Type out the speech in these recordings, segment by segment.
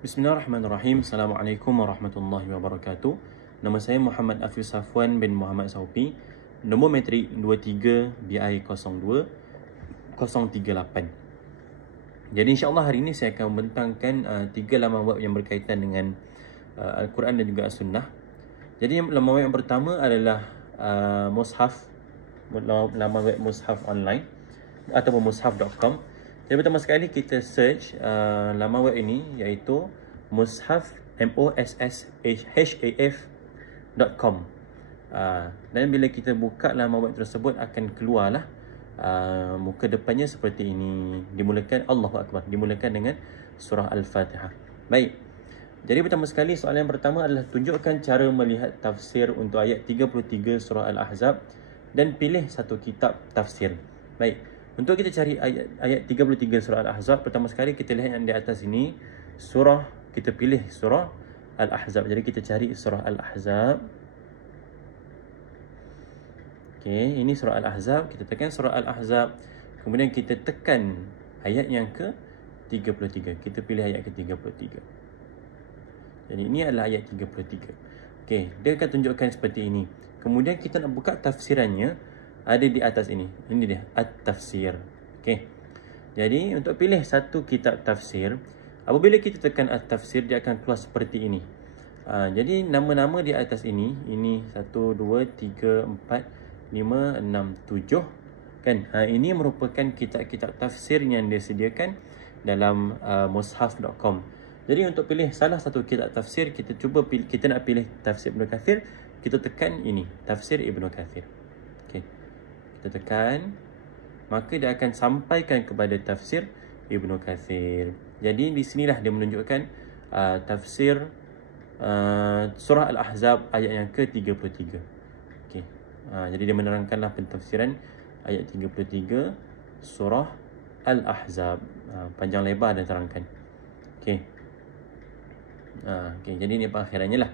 Bismillahirrahmanirrahim. Assalamualaikum warahmatullahi wabarakatuh. Nama saya Muhammad Afiz Safwan bin Muhammad Saupi. Nombor metrik 23BI02-038. Jadi insyaAllah hari ini saya akan membentangkan 3 laman web yang berkaitan dengan Al-Quran dan juga As-Sunnah. Jadi laman web yang pertama adalah Mushaf, laman web Mushaf online ataupun mushaf.com. Jadi pertama sekali kita search laman web ini, iaitu mushaf, mushaf.com. Dan bila kita buka laman web tersebut akan keluarlah muka depannya seperti ini. Dimulakan Allahu Akbar, dimulakan dengan surah Al-Fatihah. Baik. Jadi pertama sekali soalan yang pertama adalah tunjukkan cara melihat tafsir untuk ayat 33 surah Al-Ahzab dan pilih satu kitab tafsir. Baik. Untuk kita cari ayat 33 surah Al-Ahzab, pertama sekali kita lihat yang di atas ini surah, kita pilih surah Al-Ahzab. Jadi kita cari surah Al-Ahzab. Okey, ini surah Al-Ahzab. Kita tekan surah Al-Ahzab. Kemudian kita tekan ayat yang ke-33. Kita pilih ayat ke-33. Jadi ini adalah ayat 33. Okey, dia akan tunjukkan seperti ini. Kemudian kita nak buka tafsirannya, ada di atas ini. Ini dia, At-Tafsir. Okey. Jadi untuk pilih satu kitab tafsir, apabila kita tekan At-Tafsir, dia akan keluar seperti ini. Jadi nama-nama di atas ini 1 2 3 4 5 6 7 kan. Ini merupakan kitab-kitab tafsir yang disediakan dalam mushaf.com. Jadi untuk pilih salah satu kitab tafsir, kita cuba pilih, kita nak pilih tafsir Ibnu Katsir, kita tekan ini, tafsir Ibnu Katsir. Okey. Kita tekan, maka dia akan sampaikan kepada tafsir Ibnu Katsir. Jadi di sinilah dia menunjukkan tafsir surah Al-Ahzab ayat yang ke-33. Okey. Jadi dia menerangkanlah pentafsiran ayat 33 surah Al-Ahzab. Panjang lebar dia terangkan. Okey. Okey, jadi ini perakhirannya lah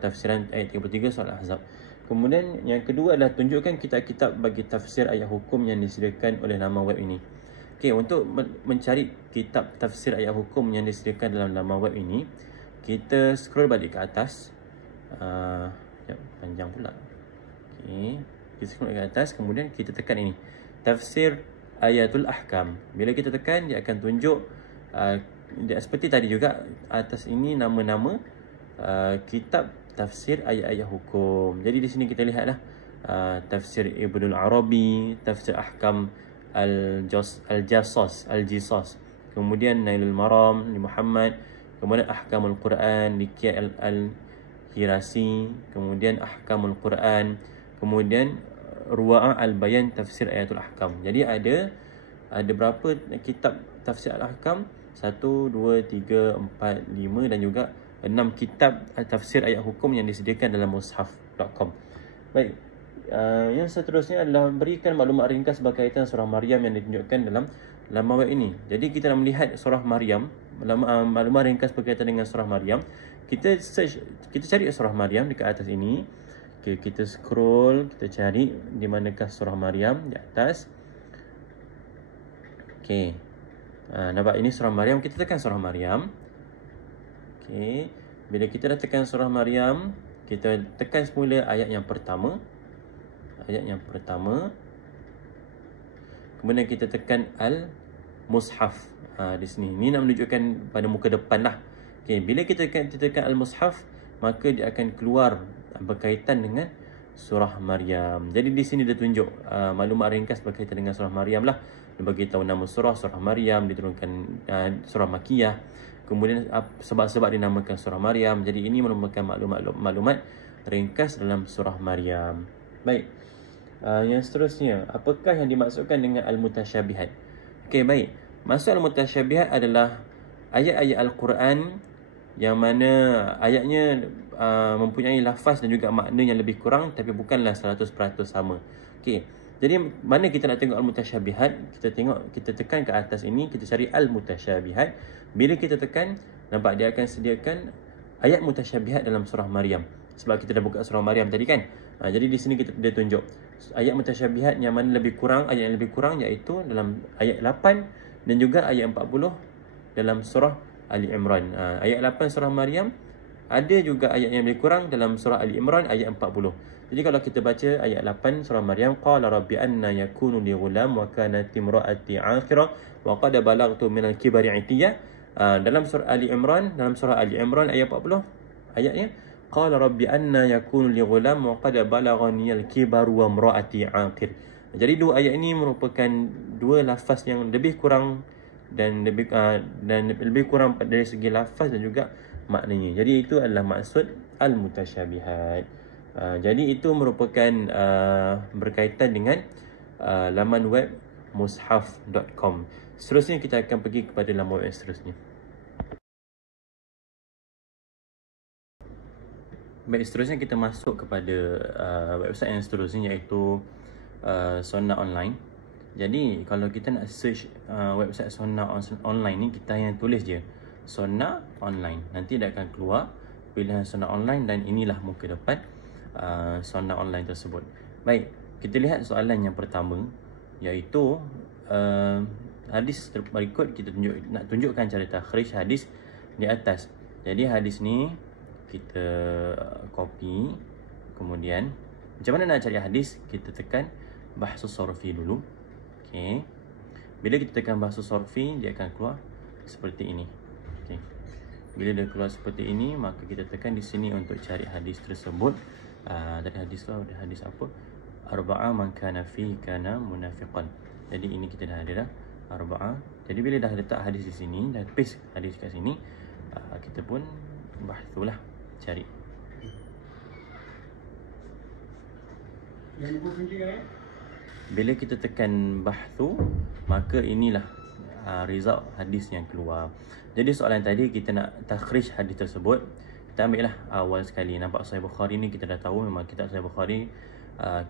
tafsiran ayat 33 surah Al-Ahzab. Kemudian yang kedua adalah tunjukkan kitab-kitab bagi tafsir ayat hukum yang disediakan oleh laman web ini. Okey, untuk mencari kitab tafsir ayat hukum yang disediakan dalam laman web ini, kita scroll balik ke atas. Panjang pula. Okey, kita scroll balik ke atas, kemudian kita tekan ini, tafsir ayatul ahkam. Bila kita tekan, dia akan tunjuk seperti tadi juga, atas ini nama-nama kitab tafsir ayat-ayat hukum. Jadi di sini kita lihatlah tafsir Ibnul Arabi, tafsir ahkam Al-Jassas, kemudian Nailul Maram li Muhammad, kemudian ahkamul Quran li Qiyai Al-Hirasi, kemudian ahkamul Quran, kemudian Ruwa'a Al-Bayan tafsir ayatul ahkam. Jadi ada berapa kitab tafsir al-ahkam? 1 2 3 4 5 dan juga 6 kitab tafsir ayat hukum yang disediakan dalam mushaf.com. Baik. Yang seterusnya adalah berikan maklumat ringkas berkaitan surah Maryam yang ditunjukkan dalam laman web ini. Jadi kita nak melihat surah Maryam, maklumat ringkas berkaitan dengan surah Maryam. Kita search, kita cari surah Maryam dekat atas ini. Okay, kita scroll, kita cari di manakah surah Maryam di atas. Okey. Nampak ini surah Maryam, kita tekan surah Maryam. Okey, bila kita dah tekan surah Maryam, kita tekan semula ayat yang pertama. Ayat yang pertama. Kemudian kita tekan Al-Mushaf. Di sini. Ini nak menunjukkan pada muka depan lah. Okey, bila kita tekan Al-Mushaf, maka dia akan keluar berkaitan dengan surah Maryam. Jadi di sini dia tunjuk maklumat ringkas berkaitan dengan surah Maryam lah. Dia bagi tahu nama surah Maryam, diturunkan surah Makiyah. Kemudian sebab-sebab dinamakan surah Maryam. Jadi ini merupakan maklumat ringkas dalam surah Maryam. Baik. Yang seterusnya, apakah yang dimaksudkan dengan al-mutasyabihat? Okey, baik. Maksud al-mutasyabihat adalah ayat-ayat Al-Quran yang mana ayatnya mempunyai lafaz dan juga makna yang lebih kurang tapi bukanlah 100% sama. Okey. Jadi mana kita nak tengok al-mutasyabihat? Kita tekan ke atas ini, kita cari al-mutasyabihat. Bila kita tekan, nampak dia akan sediakan ayat mutasyabihat dalam surah Maryam. Sebab kita dah buka surah Maryam tadi kan. Jadi di sini dia tunjuk ayat mutasyabihat yang mana lebih kurang, ayat yang lebih kurang iaitu dalam ayat 8 dan juga ayat 40 dalam surah Ali Imran. Ayat 8 surah Maryam, ada juga ayat yang lebih kurang dalam surah Ali Imran ayat 40. Jadi kalau kita baca ayat 8 surah Maryam, qala rabbi anna yakunu li ghulam wa kanat imraati aqira wa qad balaghtu min al-kibari itiyah. Dalam surah Ali Imran ayat 40, ayatnya qala rabbi anna yakunu li ghulam wa qad balaghani al-kibaru wa imraati aqir. Jadi dua ayat ini merupakan dua lafaz yang lebih kurang dan lebih kurang dari segi lafaz dan juga maknanya. Jadi itu adalah maksud al-mutasyabihat. Jadi itu merupakan berkaitan dengan laman web mushaf.com. Seterusnya kita akan pergi kepada laman web seterusnya. Baik, seterusnya kita masuk kepada website yang seterusnya, iaitu Sunnah Online. Jadi kalau kita nak search website Sunnah Online ni, kita hanya tulis je Sunnah Online. Nanti dia akan keluar pilihan Sunnah Online dan inilah muka depan Sunnah Online tersebut. Baik, kita lihat soalan yang pertama, iaitu hadis berikut kita nak tunjukkan cara takhrij hadis di atas. Jadi hadis ni kita copy, kemudian macam mana nak cari hadis? Kita tekan bahsu sorfi dulu. Okay. Bila kita tekan bahsu sorfi, dia akan keluar seperti ini. Okay. Bila dia keluar seperti ini, maka kita tekan di sini untuk cari hadis tersebut. Tadi hadis tu ada hadis apa? Arba'a man kana fi kana munafiqan. Jadi ini kita dah ada dah arba'a. Jadi bila dah letak hadis di sini, dah paste hadis kat sini, kita pun bahsulah, cari. Bila kita tekan bahthu, maka inilah result hadis yang keluar. Jadi soalan tadi kita nak takhrij hadis tersebut, kita ambil lah awal sekali. Nampak Sahih Bukhari ni kita dah tahu memang kitab Sahih Bukhari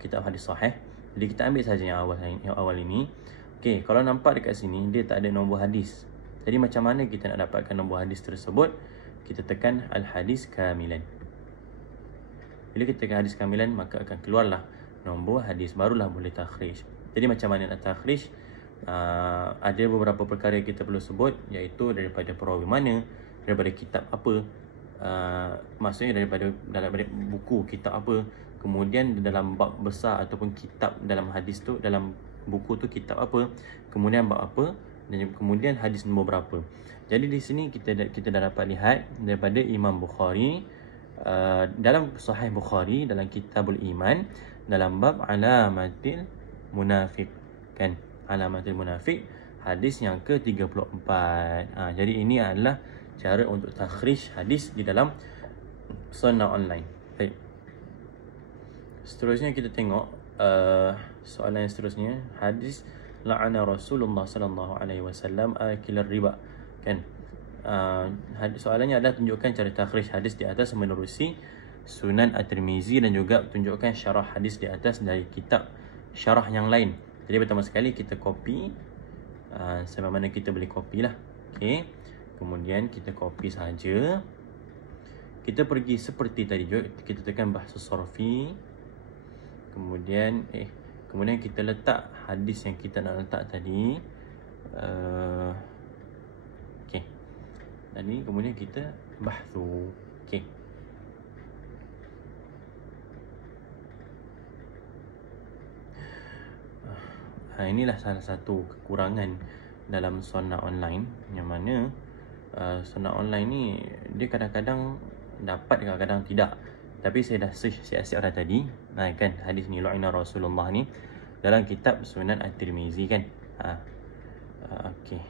kitab hadis sahih. Jadi kita ambil saja yang awal ini. Okey, kalau nampak dekat sini dia tak ada nombor hadis. Jadi macam mana kita nak dapatkan nombor hadis tersebut? Kita tekan al-hadis kamilan. Bila kita tekan hadis kamilan, maka akan keluarlah nombor hadis, barulah boleh takhrij. Jadi macam mana nak takhrij? Ada beberapa perkara yang kita perlu sebut, iaitu daripada perawi mana, daripada kitab apa, maksudnya daripada buku kitab apa, kemudian dalam bab besar ataupun kitab dalam hadis tu, dalam buku tu kitab apa, kemudian bab apa, dan kemudian hadis nombor berapa. Jadi di sini kita dah dapat lihat daripada Imam Bukhari, dalam Sahih Bukhari, dalam Kitabul Iman, dalam bab alamatil munafiq, kan, alamatil munafiq, hadis yang ke-34. Jadi ini adalah cara untuk takhrij hadis di dalam Sunnah Online. Baik. Seterusnya kita tengok soalan yang seterusnya, hadis la'ana Rasulullah sallallahu alaihi wasallam akil riba, kan. Soalannya adalah tunjukkan cara takhrij hadis di atas menerusi Sunan At-Tirmizi dan juga tunjukkan syarah hadis di atas dari kitab syarah yang lain. Jadi pertama sekali kita copy sampai mana kita boleh copy lah. Okay. Kemudian kita copy saja. Kita pergi seperti tadi juga, kita tekan bahasa sorfi. Kemudian kita letak hadis yang kita nak letak tadi. Okay. Tadi kemudian kita bahthu. Okay. Inilah salah satu kekurangan dalam Sunnah Online, yang mana Sunnah Online ni dia kadang-kadang dapat, kadang-kadang tidak. Tapi saya dah search siap-siap dah tadi, kan, hadis ni lu'ina Rasulullah ni dalam kitab Sunan At-Tirmizi, kan. Okey.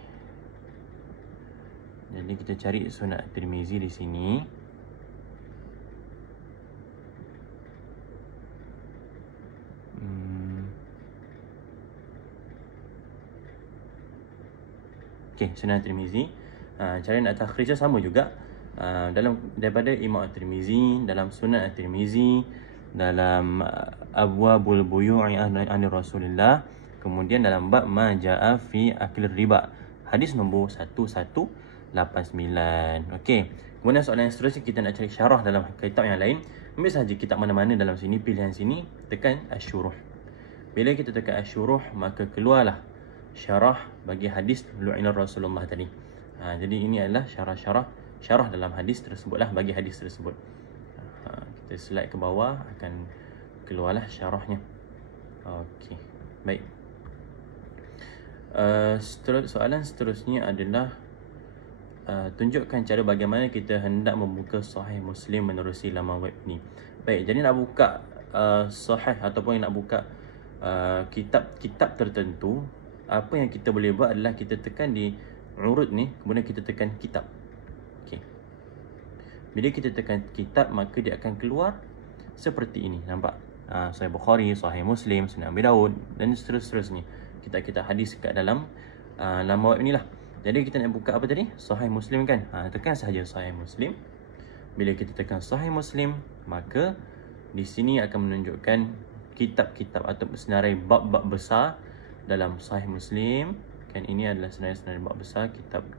Jadi kita cari Sunan At-Tirmizi di sini. Okey, Sunan At-Tirmizi. Cara nak takhrijnya sama juga. Daripada Imam At-Tirmizi, dalam Sunan At-Tirmizi, dalam Abwabul Buyu'i an Rasulillah, kemudian dalam bab ma jaa fi akil riba, hadis nombor 1189. Okey. Kemudian soalan yang seterusnya, kita nak cari syarah dalam kitab yang lain. Ambil sahaja kitab mana-mana dalam sini, pilihan sini, tekan Asy-Syuruh. Bila kita tekan Asy-Syuruh, maka keluarlah syarah bagi hadis lu'ina Rasulullah tadi. Jadi ini adalah syarah dalam hadis tersebutlah, bagi hadis tersebut. Kita slide ke bawah, akan keluarlah syarahnya. Okey, baik. Soalan seterusnya adalah tunjukkan cara bagaimana kita hendak membuka Sahih Muslim menerusi laman web ni. Baik, jadi nak buka Sahih ataupun nak buka kitab-kitab tertentu, apa yang kita boleh buat adalah kita tekan di urut ni, kemudian kita tekan kitab. Okey. Bila kita tekan kitab, maka dia akan keluar seperti ini, nampak? Sahih Bukhari, Sahih Muslim, Sunan Abi Daud dan seterusnya. Kitab-kitab hadis kat dalam laman web ni lah. Jadi kita nak buka apa tadi? Sahih Muslim kan? Tekan sahaja Sahih Muslim. Bila kita tekan Sahih Muslim, maka di sini akan menunjukkan kitab-kitab atau senarai bab-bab besar dalam Sahih Muslim. Kan ini adalah senarai-senarai bab besar,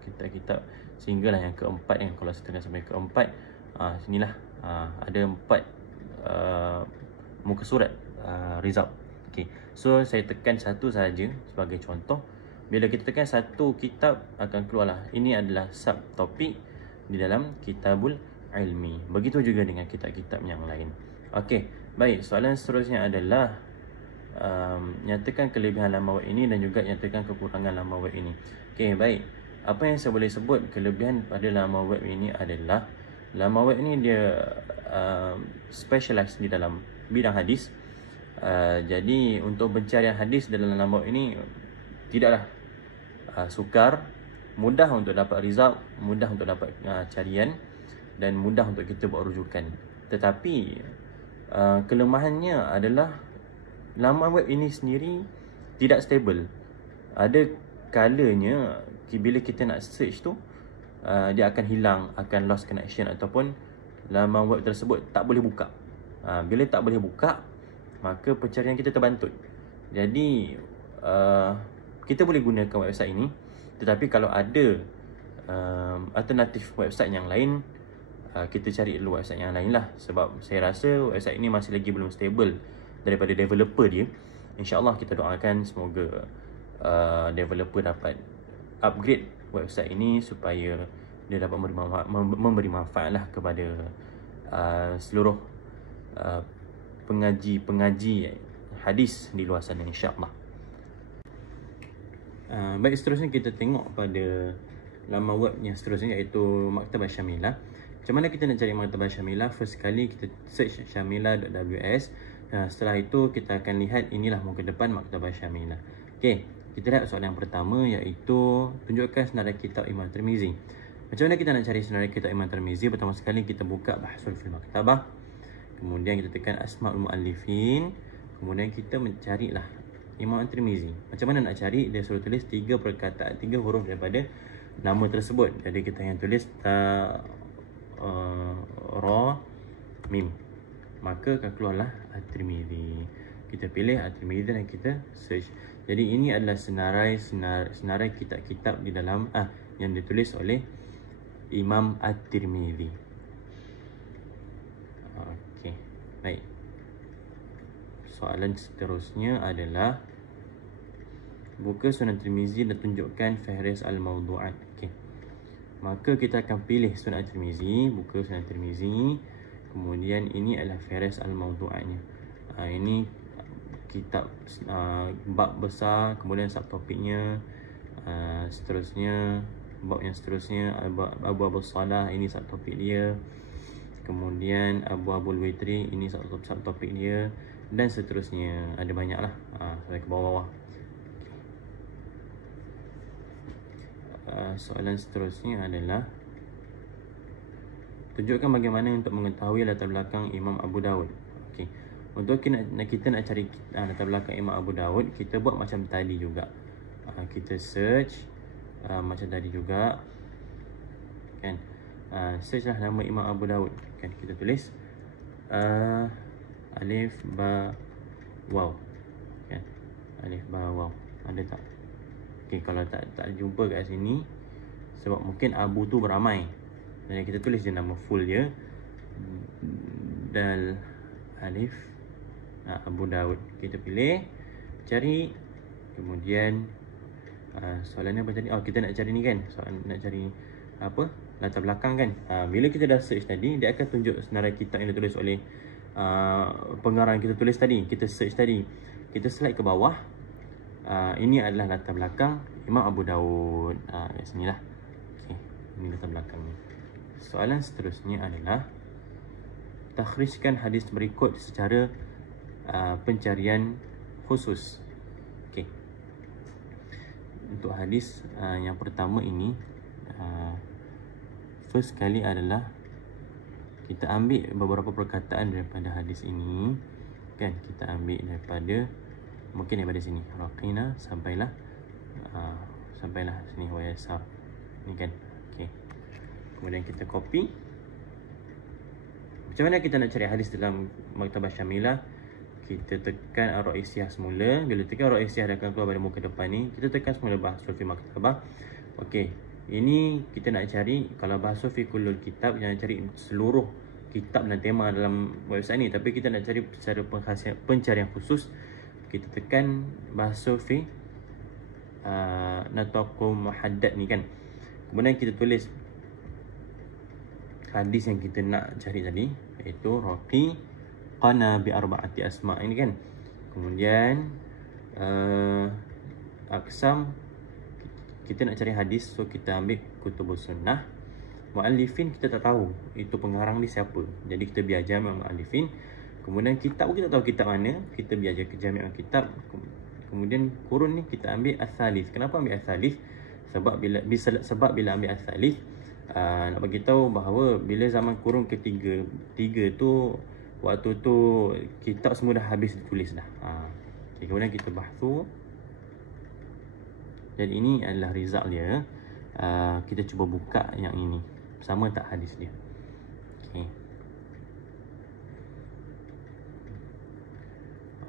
kitab-kitab sehinggalah yang keempat yang kalau saya tekan sampai keempat, sinilah ada 4 muka surat result. Okey. So saya tekan satu sahaja sebagai contoh. Bila kita tekan satu kitab, akan keluarlah. Ini adalah subtopik di dalam Kitabul Ilmi. Begitu juga dengan kitab-kitab yang lain. Okey, baik. Soalan seterusnya adalah nyatakan kelebihan laman web ini dan juga nyatakan kekurangan laman web ini. Okey, baik. Apa yang saya boleh sebut kelebihan pada laman web ini adalah laman web ini dia specialize di dalam bidang hadis. Jadi untuk pencarian hadis dalam laman web ini tidaklah sukar, mudah untuk dapat result, mudah untuk dapat carian dan mudah untuk kita buat rujukan. Tetapi kelemahannya adalah laman web ini sendiri tidak stable. Ada kalanya bila kita nak search tu, dia akan hilang, akan lost connection ataupun laman web tersebut tak boleh buka. Bila tak boleh buka, maka pencarian kita terbantut. Jadi kita boleh gunakan website ini, tetapi kalau ada alternatif website yang lain, kita cari dulu website yang lain lah. Sebab saya rasa website ini masih lagi belum stable daripada developer dia. InsyaAllah kita doakan semoga developer dapat upgrade website ini supaya dia dapat memberi manfaat lah kepada seluruh pengaji hadis di luar sana, insyaAllah. Baik, seterusnya kita tengok pada laman web yang seterusnya, iaitu Maktabah Syamilah. Macam mana kita nak cari Maktabah Syamilah? First kali kita search syamilah.ws. Setelah itu kita akan lihat inilah muka depan Maktabah Syamilah. Okey, kita lihat soalan yang pertama, iaitu tunjukkan senarai kitab Imam Tirmizi. Macam mana kita nak cari senarai kitab Imam Tirmizi? Pertama sekali kita buka Bahsul fil Maktabah, kemudian kita tekan Asma'ul Mu'allifin, kemudian kita mencarilah Imam Tirmizi. Macam mana nak cari? Dia suruh tulis 3 perkataan, 3 huruf daripada nama tersebut. Jadi kita yang tulis ta, ra, mim. Maka akan keluarlah At-Tirmizi. Kita pilih At-Tirmizi dan kita search. Jadi ini adalah senarai kitab-kitab di dalam yang ditulis oleh Imam At-Tirmizi. Okey, baik. Soalan seterusnya adalah buka Sunan Tirmizi dan tunjukkan Fihris Al-Mawdu'at. Okey. Maka kita akan pilih Sunan Tirmizi, buka Sunan Tirmizi. Kemudian ini adalah Fihris Al-Mawdu'atnya. Ini kitab bab besar, kemudian subtopiknya. Seterusnya bab yang seterusnya Abu Salah, ini subtopik dia. Kemudian Abu Witri, ini subtopik dia. Dan seterusnya, ada banyak lah sampai ke bawah-bawah. Soalan seterusnya adalah tunjukkan bagaimana untuk mengetahui latar belakang Imam Abu Daud. Okey, untuk kita nak cari latar belakang Imam Abu Daud, kita buat macam tadi juga. Kita search macam tadi juga kan. Search lah nama Imam Abu Daud kan. Kita tulis alif ba waw kan, alif ba waw, ada tak? Okey, kalau tak jumpa kat sini, sebab mungkin Abu tu beramai, jadi kita tulis je nama full dia, dal alif Abu Daud. Kita pilih cari, kemudian Soalannya apa tadi? Kita nak cari ni kan, soalan nak cari apa, latar belakang kan. Bila kita dah search tadi, dia akan tunjuk senarai kitab yang ditulis oleh pengarang kita tulis tadi. Kita search tadi, kita slide ke bawah. Ini adalah latar belakang Imam Abu Daud. Kat sini lah. Okay, ini latar belakang ni. Soalan seterusnya adalah takhrijkan hadis berikut secara pencarian khusus. Okay. Untuk hadis yang pertama ini, first kali adalah kita ambil beberapa perkataan daripada hadis ini kan. Kita ambil daripada, mungkin daripada sini, raqina sampailah sini wa yasar ni kan. Okey, kemudian kita copy. Macam mana kita nak cari hadis dalam Maktabah Syamilah? Kita tekan Ar-Ra'isiyah semula. Bila tekan Ar-Ra'isiyah dia akan keluar pada muka depan ni. Kita tekan semula Bahsul fi Maktabah. Okey, ini kita nak cari, kalau Bahsul fi kullul kitab, jangan cari seluruh kitab dan tema dalam website ni, tapi kita nak cari secara pencarian khusus. Kita tekan Bahsul fi Nataqum Muhaddad ni kan. Kemudian kita tulis hadis yang kita nak cari tadi, iaitu Raqi Qana bi arba'ati asma' ini kan. Kemudian Aqsam, kita nak cari hadis, so kita ambil Kutubus Sunnah. Mu'allifin kita tak tahu itu pengarang ni siapa, jadi kita biar Jami' Mu'allifin. Kemudian kitab pun kita tahu kitab mana, kita biar je Jami' Kitab. Kemudian kurun ni kita ambil As-Salith. Kenapa ambil As-Salith? Sebab bila ambil As-Salith, nak bagi tahu bahawa bila zaman kurun ketiga tu, waktu tu kitab semua dah habis ditulis dah. Okay, kemudian kita bahsu. Dan ini adalah result dia. Kita cuba buka yang ini, sama tak hadis dia. Okay.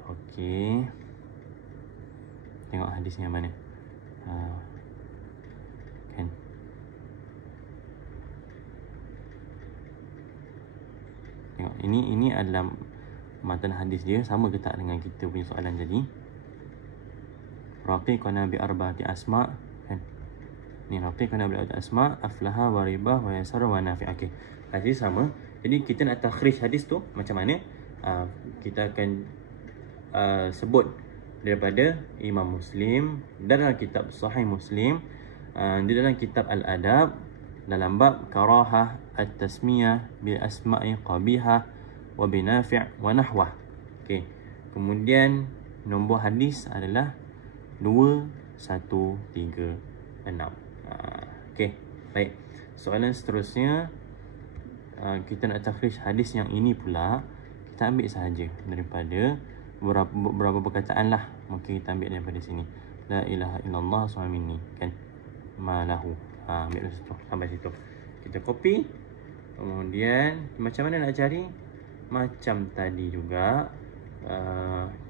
Okay, tengok hadisnya mana. Kan, tengok ini adalah matan hadis dia. Sama ke tak dengan kita punya soalan tadi? Raqi qana bi arba'ati asma' kan. Ni Raqi qana bi arba'ati asma' aflaha wa ribah wa yasar wa nafi'. Okey, hadis sama. Jadi kita nak takhrij hadis tu macam mana? Kita akan sebut daripada Imam Muslim dalam kitab Sahih Muslim, di dalam kitab Al-Adab, dalam bab karahah at-tasmiyah bi asma'i qabihah wa bi nafi' wa nahwah. Okey, kemudian nombor hadis adalah 2136. Okey, baik. Soalan seterusnya, kita nak takhrij hadis yang ini pula. Kita ambil sahaja daripada beberapa perkataan lah. Mungkin kita ambil daripada sini, la ilaha illallah suamini kan, malahu. Ambil dari situ sampai situ. Kita copy. Kemudian macam mana nak cari? Macam tadi juga,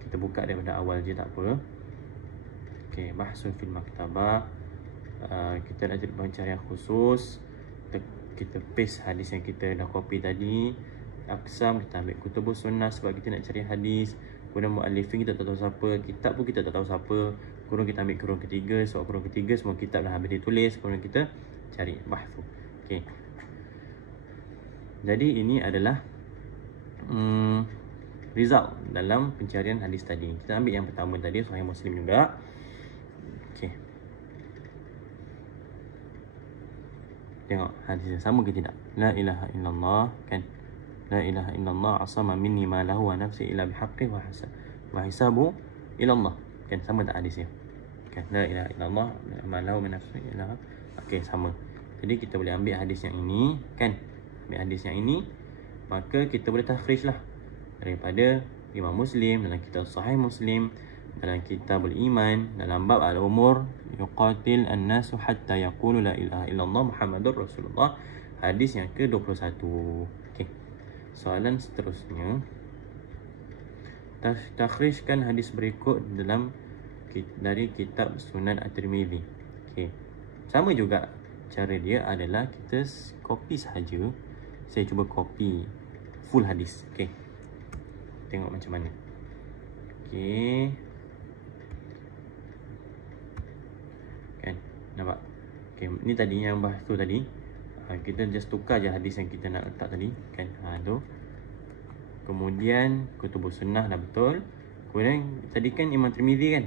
kita buka daripada awal je, tak apa. Okey, Bahsul fil Maktabah. Kita nak cari pencarian khusus. Kita paste hadis yang kita dah copy tadi. Aqsam, kita ambil Kutubus Sunnah sebab kita nak cari hadis. Kemudian mu'allifin kita tak tahu siapa, kitab pun kita tak tahu siapa. Kurun kita ambil kurun ketiga, sebab kurun ketiga semua kitab dah habis ditulis. Kemudian kita cari bahsu. Okey, jadi ini adalah result dalam pencarian hadis tadi. Kita ambil yang pertama tadi, Sahih Muslim juga. Okey, tengok hadisnya sama ke tidak? La ilaha illallah kan. La ilaha illallah asama minni ma lahu wa nafsi illa bihaqqi wa hisabu ila Allah. Kan sama tak hadisnya? Kan, la ilaha illallah ma lahu min nafsi illa. Okey, sama. Jadi kita boleh ambil hadis yang ini kan. Ambil hadis yang ini, maka kita boleh takhrij lah daripada Imam Muslim dalam kitab Sahih Muslim, dalam Kitabul Iman, dalam bab Al-Umur, yuqatil an-nasu hatta yaqulu la ilaha illallah Muhammadur Rasulullah, hadis yang ke-21. Okey. Soalan seterusnya, takhrijkan hadis berikut dari kitab Sunan At-Tirmidzi. Okey. Sama juga cara dia adalah kita copy sahaja. Saya cuba copy full hadis. Okey, tengok macam mana. Okey, Nampak? Okay, ni tadi yang bahas tu tadi. Kita just tukar je hadis yang kita nak letak tadi kan. Tu. Kemudian Kutubus Sunnah dah betul. Kemudian tadi kan Imam Tirmizi kan.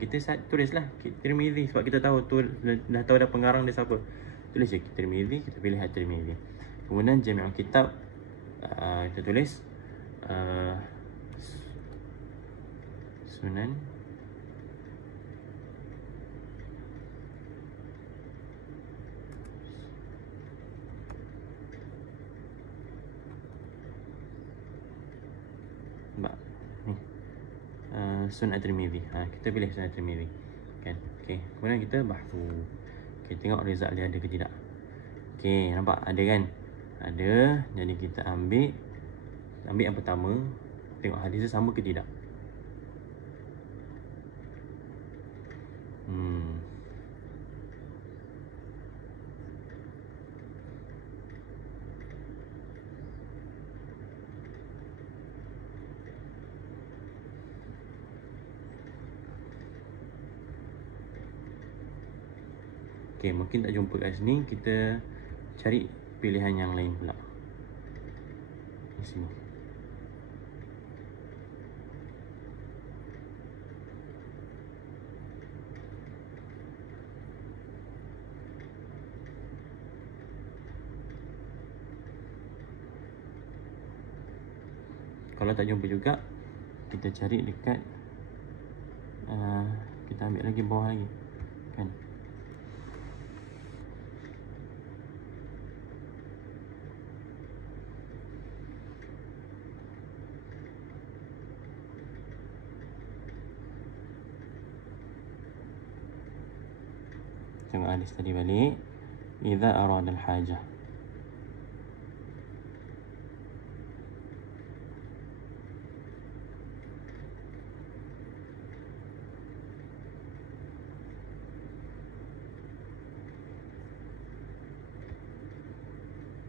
Kita tulislah Tirmizi sebab kita tahu tu dah tahu dah pengarang dia siapa. Tulis je Tirmizi, kita pilih Tirmizi. Kemudian Jami' Kitab kita tulis Sunan Sunan Tirmizi. Kita pilih Sunan Tirmizi kan. Okey, kemudian kita bahtu. Okey, tengok result dia ada ke tidak. Okey, nampak ada kan? Ada. Jadi kita ambil yang pertama, tengok hadis dia sama ke tidak. Okey, mungkin tak jumpa kat sini, kita cari pilihan yang lain pula. Di sini. Kalau tak jumpa juga, kita cari dekat kita ambil lagi bawah lagi kan. Tengok hadis tadi balik. Idza arada al-hajah.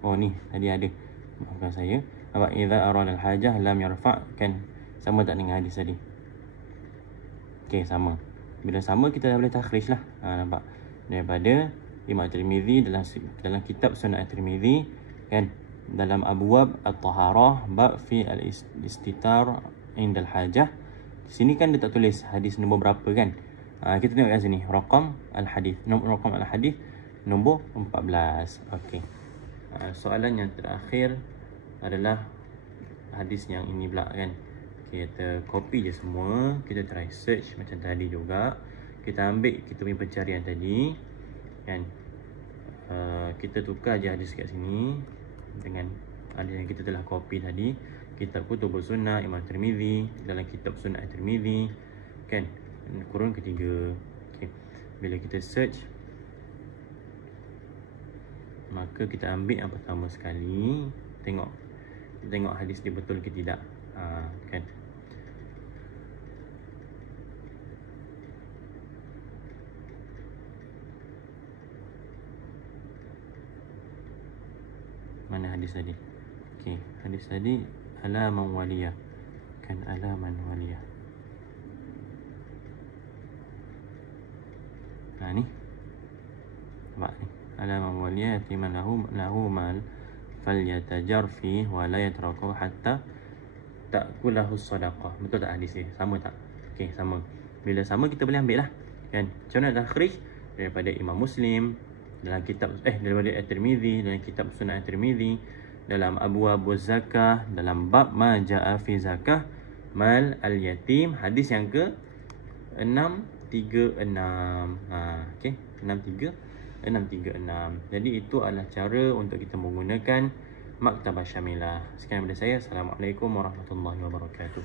Oh ni tadi ada. Maafkan saya. Apa idza arada al-hajah lam yarfa' kan sama tak dengan hadis tadi? Okey, sama. Bila sama kita dah boleh takhrij lah. Nampak? Daripada Imam Tirmizi dalam kitab Sunan Tirmizi kan, dalam abwab at-taharah bab fi al-istitar indal hajah. Sini kan dia tak tulis hadis nombor berapa kan. Kita tengok kat sini raqam al-hadis, raqam al-hadis nombor 14. Okey. Soalan yang terakhir adalah hadis yang ini pula kan. Kita copy je semua, kita try search macam tadi juga. Kita ambil kita punya pencarian tadi kan. Kita tukar je hadis kat sini dengan hadis yang kita telah copy tadi. Kitab Kutubus Sunnah Imam Tirmizi, dalam kitab Sunan Tirmizi kan, kurun ketiga. Okay. Bila kita search, maka kita ambil yang pertama sekali, tengok hadis dia betul ke tidak kan. Mana hadis tadi? Okey, hadis tadi ala man waliyah kan, ala man waliyah. Ni nampak ni, ala man waliyah yatiman lahu mal falyatajar fi wa la yatraku hatta ta'kulahu sadaqah. Betul tak hadis ni? Sama tak? Okey, sama. Bila sama kita boleh ambil lah kan. Macam mana takhrij? Daripada Imam Muslim dalam kitab daripada At-Tirmizi dalam kitab Sunan At-Tirmizi, dalam abwabuz zakah, dalam bab ma jaa fi zakah mal al-yatim, hadis yang ke 636. Okey, 636. Jadi itu adalah cara untuk kita menggunakan Maktabah Syamilah. Sekian daripada saya. Assalamualaikum warahmatullahi wabarakatuh.